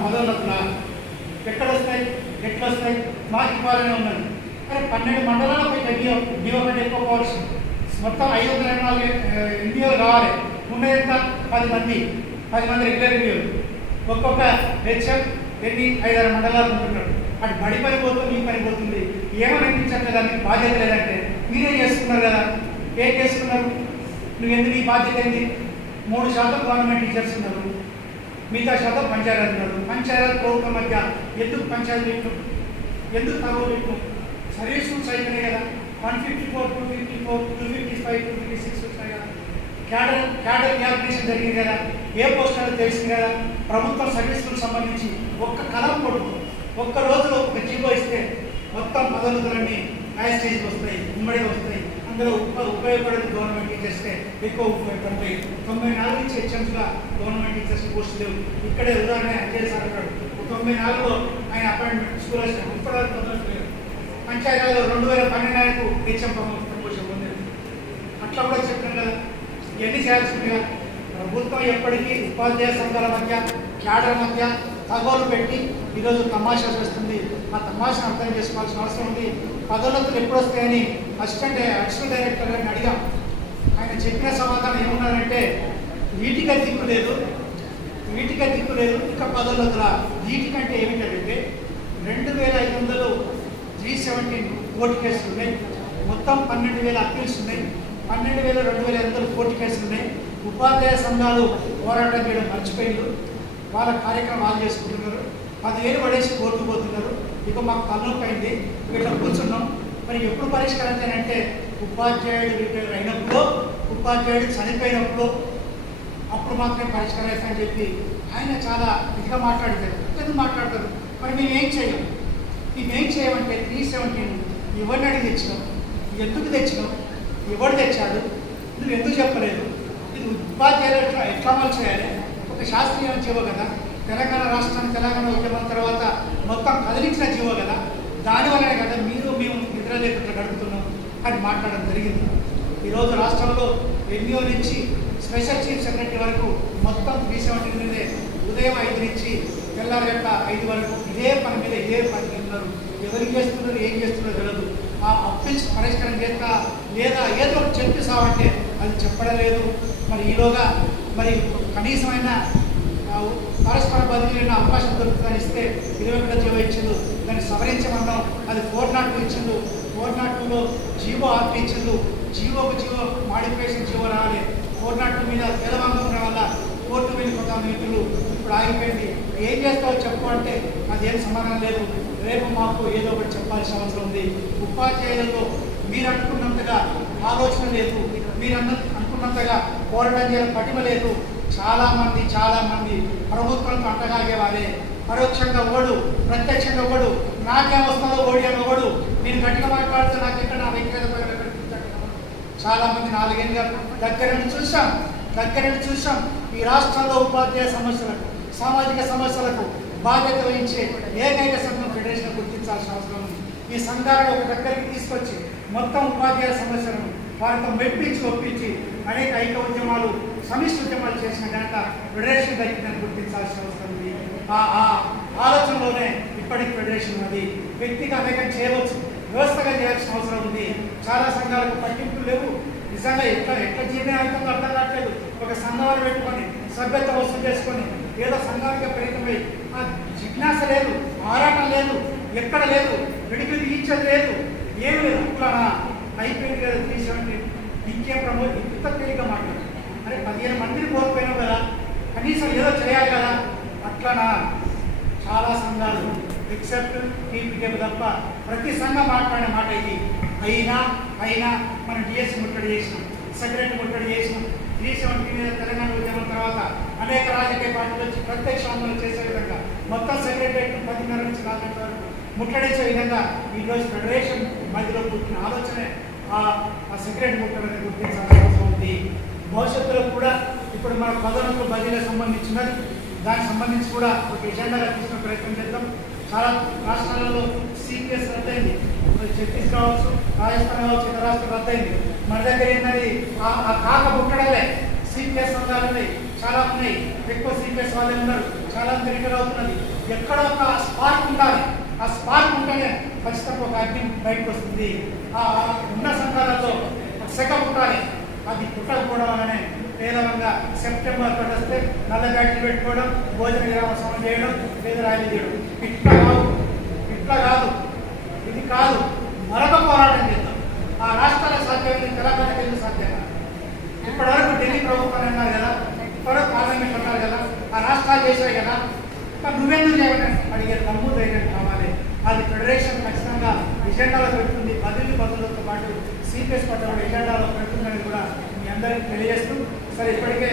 పదోన్నతులా ఎక్కడ వస్తాయి, ఎట్లా వస్తాయి, మాకు ఇవ్వాలనే ఉన్నది. కానీ 12 మండలాలకు డిఓ కంటే ఎక్కువ పోవచ్చు. మొత్తం 524 ఎండిఓలు కావాలి. ఉన్నది ఎంత? 10 మంది రెగ్యులర్ ఎండిఓలు. ఒక్కొక్క హెచ్ఎం ఎన్ని 5-6 మండలాలు ఉంటున్నాడు. అటు బడి పని పోతుంది, ఈ పని పోతుంది. ఏమని అనిపించట్లేదు, దానికి బాధ్యత లేదంటే మీరే చేసుకున్నారు కదా. ఏం చేసుకున్నారు? నువ్వు ఎందుకు ఈ బాధ్యత ఏంటి? 3% గవర్నమెంట్ టీచర్స్ ఉన్నారు, మిగతా శాతం పంచాయతీ ఉన్నారు. పంచాయతీ ప్రభుత్వం మధ్య ఎందుకు పంచాయతీ పెట్టు, ఎందుకు తక్కువ పెట్టు? సర్వీస్ రూల్స్ అయిపోయినాయి కదా. 154, 254, 255, 256 వచ్చినాయి కదా. క్యాడర్ క్యాల్కులేషన్ జరిగింది కదా. ఏ పోస్టులు తెలిసింది కదా. ప్రభుత్వం సర్వీస్ రూల్స్ సంబంధించి ఒక్క కలం కొడుకు ఒక్క రోజులో ఒక జీవో ఇస్తే మొత్తం పదోన్నతులన్నీ హైయర్ స్టేజ్కి వస్తాయి, ఉమ్మడి వస్తాయి. అందులో ఉపయోగపడేది గవర్నమెంట్ టీచర్స్కే ఎక్కువ ఉపయోగపడతాయి. 94 నుంచి హెచ్ఎంస్గా గవర్నమెంట్ టీచర్స్ పోస్ట్ లేవు. ఇక్కడే ఉదాహరణ అంజయ్ సార్ అన్నాడు, 94లో ఆయన అపాయింట్మెంట్ స్కూల్ వచ్చిన 30 పొందలేదు. పంచాయతీలో 2012 హెచ్ఎం ప్రమోషన్ పొందారు. అట్లా కూడా చెప్పాను కదా. ఇవన్నీ చేయాల్సిందిగా ప్రభుత్వం ఎప్పటికీ ఉపాధ్యాయ సంఘాల మధ్య క్యాడర్ మధ్య తగోలు పెట్టి ఈరోజు తమాషా చేస్తుంది. ఆ తమాషను అర్థం చేసుకోవాల్సిన అవసరం ఉంది. పదోన్నతులు ఎప్పుడు వస్తాయని అసిస్టెంట్ డైరెక్టర్ గారిని అడిగాం. ఆయన చెప్పిన సమాధానం ఏమన్నారంటే వీటికే దిక్కు లేదు, ఇంకా పదోన్నతుల వీటికంటే ఏమిటంటే 2500 317 కోర్టు కేసులు ఉన్నాయి. మొత్తం 12,000 అప్పీల్స్ ఉన్నాయి. 12,000 2,500 కోర్టు కేసులు ఉన్నాయి. ఉపాధ్యాయ సంఘాలు పోరాటం చేయడం మర్చిపోయింది. వాళ్ళ కార్యక్రమాలు చేసుకుంటున్నారు. 10,000 పడేసి కోర్టుకు పోతున్నారు. ఇక మాకు తలనొప్పి అయింది, ఇట్లా కూర్చున్నాం. మరి ఎప్పుడు పరిష్కరించానంటే ఉపాధ్యాయుడు రిటైర్ అయినప్పుడు, ఉపాధ్యాయుడు చనిపోయినప్పుడు అప్పుడు మాత్రమే పరిష్కారం అవుతాయని చెప్పి ఆయన చాలా ఇదిగా మాట్లాడతారు. ఎందుకు మాట్లాడతారు? మరి మేమేం చేయమంటే 317 ఎవరిని అడిగి తెచ్చినాం, ఎందుకు తెచ్చినాం, ఎవరు తెచ్చాడు, నువ్వు ఎందుకు చెప్పలేదు, ఇది ఉపాధ్యాయులు ఎట్లా అమలు చేయాలి, ఒక శాస్త్రీయ జీవో కదా. తెలంగాణ రాష్ట్రాన్ని తెలంగాణ ఉద్యమం తర్వాత మొత్తం కదిలించిన జీవో కదా. దానివల్లనే కదా మేము నిద్ర లేకుండా గడుపుతున్నాం అని మాట్లాడడం జరిగింది. ఈరోజు రాష్ట్రంలో ఎన్నియో నుంచి స్పెషల్ చీఫ్ సెక్రటరీ వరకు మొత్తం 317 మీదే ఉదయం 5 నుంచి తెల్లారగట్ట 5 వరకు ఇదే పని ఉన్నారు. ఎవరికి చేస్తున్నారు, ఏం చేస్తున్నారో తెలియదు. ఆ అప్పీల్స్ పరిష్కారం చేస్తా లేదా ఏదో ఒకటి చెప్పిస్తామంటే అది చెప్పడం లేదు. మరి ఈలోగా మరి కనీసమైన పరస్పర బదిలీన అవకాశం దొరుకుతుందని ఇస్తే 21 జీవో ఇచ్చిండు. దాన్ని సవరించమన్నాం, అది 402 ఇచ్చిండు. 402లో జీవో ఆర్డర్ ఇచ్చిండు. జీవో మాడిఫికేషన్ జీవో రావాలి. 402 మీద తెలవంగం వల్ల కోర్టు వెళ్ళి కొంత మీటింగ్లు ఇప్పుడు ఆగిపోయింది. ఏం చేస్తావో చెప్పు అంటే అదేం సమాధానం లేదు. రేపు మాకు ఏదో ఒకటి చెప్పాల్సిన అవసరం ఉంది. ఉపాధ్యాయులలో మీరు అనుకున్నంతగా ఆలోచన లేదు, మీరు అనుకున్నంతగా పోరాటం చేయడం పటిమ లేదు. చాలా మంది ప్రభుత్వంతో అంటగాగేవారే. పరోక్షంగా ఓడు, ప్రత్యక్షంగా ఓడు, నాకేం వస్తుందో ఓడి అని ఓడు. నేను గట్టిగా మాట్లాడితే నాకు ఎక్కడ నా వ్యక్తిగత చాలా మంది 4 ఏళ్ళుగా దగ్గర నుండి చూసాం. ఈ రాష్ట్రంలో ఉపాధ్యాయ సమస్యలకు, సామాజిక సమస్యలకు బాధ్యత వహించే ఏకైక సంఘం ఫెడరేషన్ గుర్తించాల్సిన అవసరం ఉంది. ఈ సంఘాలను ఒక దగ్గరికి తీసుకొచ్చి మొత్తం ఉపాధ్యాయ సమస్యలను వారితో ఒప్పించి అనేక ఐక్య ఉద్యమాలు, సమిష్టి ఉద్యమాలు చేసిన ఘనత ఫెడరేషన్ దక్కిందని గుర్తించాల్సిన అవసరం ఉంది. ఆ ఆలోచనలోనే ఇప్పటికి ఫెడరేషన్ ఉన్నది. వ్యక్తిగా అనేకం చేయవచ్చు, వ్యవస్థగా చేయాల్సిన అవసరం ఉంది. చాలా సంఘాలకు పట్టింపులు లేవు. నిజంగా ఎట్లా జీవన అవుతుందో అర్థం కావట్లేదు. ఒక సంఘాలు పెట్టుకొని సభ్యత వసూలు చేసుకొని ఏదో సంఘానికి పరిమితమై ఆ జిజ్ఞాస లేదు, ఆరాటం లేదు, ఎక్కడ లేదు, వెడికి ఈచ్చది లేదు, ఏమి లేదు. అట్లానా అయిపోయింది కదా 317. ఇంకేం ఇంత తేలిగ్గా మాట్లాడు. అరే 15 మందిని కోల్పోయినావు కదా, కనీసం ఏదో చేయాలి కదా. అట్లానా చాలా సంఘాలు ఎక్సెప్ట్ టీపీకేపు తప్ప ప్రతి సంఘం మాట్లాడే మాట ఇది. అయినా మనం డిఎస్సి ముట్టడి చేసినాం, సెక్రటరీ ముట్టడి చేసినాం. 317 మీద తెలంగాణ ఉద్యమం తర్వాత అనేక రాజకీయ పార్టీలు వచ్చి ప్రత్యక్ష ఆందోళన చేసే విధంగా మొత్తం సెక్రటరీ 10:30 నుంచి 4 గంటల వరకు ముట్టడించే విధంగా ఈరోజు ఫెడరేషన్ మధ్యలో పుట్టిన ఆలోచనే ఆ సెక్రటరీ ముట్టడిని గుర్తించాల్సిన అవసరం ఉంది. భవిష్యత్తులో కూడా ఇప్పుడు మన పదోన్నతుల బదిలీలకు సంబంధించినది, దానికి సంబంధించి కూడా ఒక ఎజెండాగా తీసుకునే ప్రయత్నం చేద్దాం. చాలా రాష్ట్రాలలో సిపిఎస్ రద్దయింది. ఛత్తీస్గఢ్ కావచ్చు, రాజస్థాన్ కావచ్చు, ఇతర రాష్ట్రాలు రద్దయింది. మన దగ్గర ఏంటంటే ఆ కాక పుట్టడలే సిపిఎస్ సంఘాలు ఉన్నాయి, చాలా ఉన్నాయి. ఎక్కువ సిపిఎస్ వాళ్ళే ఉన్నారు. చాలా మెరుగ్గా అవుతున్నది. ఎక్కడ ఒక స్పార్క్ ఉండాలి, ఆ స్పార్క్ ఉంటేనే ఖచ్చితంగా ఒక అగ్ని బయటకు వస్తుంది. ఆ ఉన్న సంఘాలలో సెగ పుట్టాలి, అది పుట్టకపోవడం వల్లనే పేదవంగా సెప్టెంబర్ వస్తే నల్ల బ్యాటరీ పెట్టుకోవడం, భోజన విరామ సమయం చేయడం, లేదా ర్యాలీ చేయడం. ఇట్లా కాదు, ఇది కాదు. మరొక పోరాటం చేద్దాం. ఆ రాష్ట్రాలకు సాధ్యమైంది, తెలంగాణకి ఎందుకు సాధ్యం కాదు? ఇప్పటివరకు ఢిల్లీ ప్రభుత్వాన్ని అన్నారు కదా, ఇప్పటివరకు పార్లమెంట్ అన్నారు కదా, ఆ రాష్ట్రాలు చేశాయి కదా, మరి నువ్వెందుకు చేయమని అడిగే దమ్ము ధైర్యం కావాలి. అది ఫెడరేషన్ ఖచ్చితంగా ఎజెండాలో పెడుతుంది. బదులతో పాటు సిపిఎస్ పట్ల ఎజెండాలో పెడుతుందని కూడా మీ అందరికీ తెలియజేస్తూ, సరే ఇప్పటికే